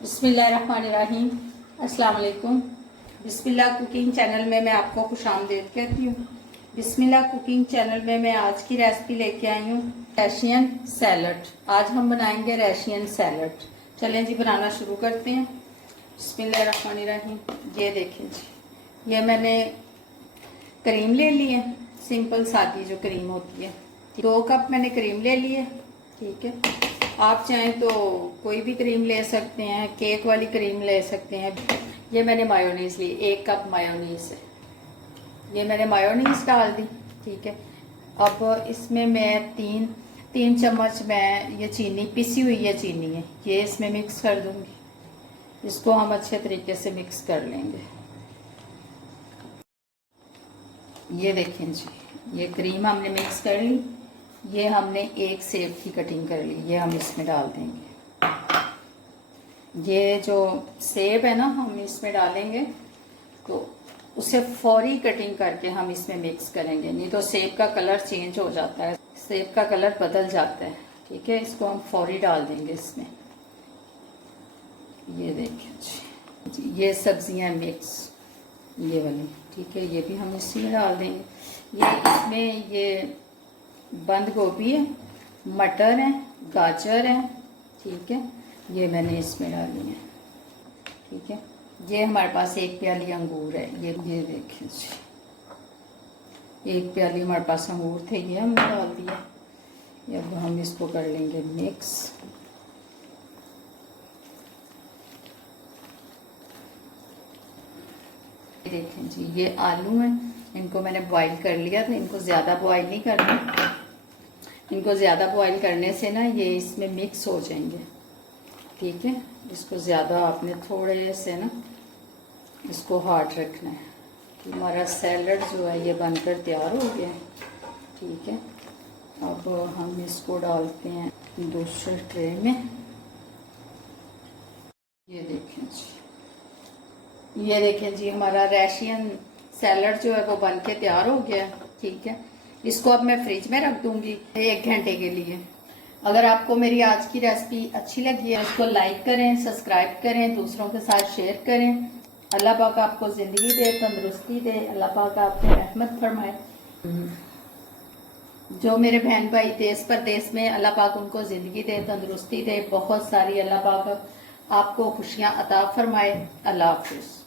बिस्मिल्लाहिर्रहमानिर्रहीम। अस्सलाम वालेकुम। बिस्मिल्लाह कुकिंग चैनल में मैं आपको खुशामदीद कहती हूँ। बिस्मिल्लाह कुकिंग चैनल में मैं आज की रेसिपी लेके आई हूँ रशियन सैलड। आज हम बनाएंगे रशियन सैलड। चलें जी, बनाना शुरू करते हैं। बिस्मिल्लाहिर्रहमानिर्रहीम। ये देखें जी, ये मैंने क्रीम ले ली है, सिंपल सादी जो क्रीम होती है। 2 कप मैंने क्रीम ले ली है। ठीक है, आप चाहें तो कोई भी क्रीम ले सकते हैं, केक वाली क्रीम ले सकते हैं। ये मैंने मायोनीज ली, 1 कप मायोनीज है। ये मैंने मायोनीज डाल दी। ठीक है, अब इसमें मैं तीन चम्मच मैं ये चीनी, पिसी हुई ये चीनी है, ये इसमें मिक्स कर दूंगी। इसको हम अच्छे तरीके से मिक्स कर लेंगे। ये देखें जी, ये क्रीम हमने मिक्स कर ली। ये हमने एक सेब की कटिंग कर ली, ये हम इसमें डाल देंगे। ये जो सेब है ना, हम इसमें डालेंगे तो उसे फौरी कटिंग करके हम इसमें मिक्स करेंगे, नहीं तो सेब का कलर चेंज हो जाता है, सेब का कलर बदल जाता है। ठीक है, इसको हम फौरी डाल देंगे इसमें। ये देखिए जी, ये सब्जियां मिक्स, ये वाली। ठीक है, ये भी हम इसी में डाल देंगे। ये इसमें ये बंद गोभी है, मटर है, गाजर है। ठीक है, ये मैंने इसमें डाली है। ठीक है, ये हमारे पास 1 प्याली अंगूर है। ये देखिए जी, 1 प्याली हमारे पास अंगूर थे, ये हमने डाल दिया। अब हम इसको कर लेंगे मिक्स। देखें जी, ये आलू हैं, इनको मैंने बॉईल कर लिया था। इनको ज़्यादा बॉईल नहीं करना, इनको ज़्यादा बॉईल करने से ना ये इसमें मिक्स हो जाएंगे। ठीक है, इसको ज़्यादा आपने थोड़े से ना इसको हार्ड रखना है। हमारा सैलड जो है ये बनकर तैयार हो गया है। ठीक है, अब हम इसको डालते हैं दूसरे ट्रे में। ये देखें जी, हमारा रशियन सैलड जो है वो बन के तैयार हो गया है। ठीक है, इसको अब मैं फ्रिज में रख दूंगी 1 घंटे के लिए। अगर आपको मेरी आज की रेसिपी अच्छी लगी है, इसको लाइक करें, सब्सक्राइब करें, दूसरों के साथ शेयर करें। अल्लाह पाक आपको ज़िंदगी दे, तंदुरुस्ती दे, अल्लाह पाक आपको रहमत फरमाए। जो मेरे बहन भाई देश परदेश में, अल्लाह पाक उनको ज़िंदगी दे, तंदुरुस्ती दे, बहुत सारी। अल्लाह पाक आपको खुशियाँ अता फरमाए। अल्लाह हाफिज़।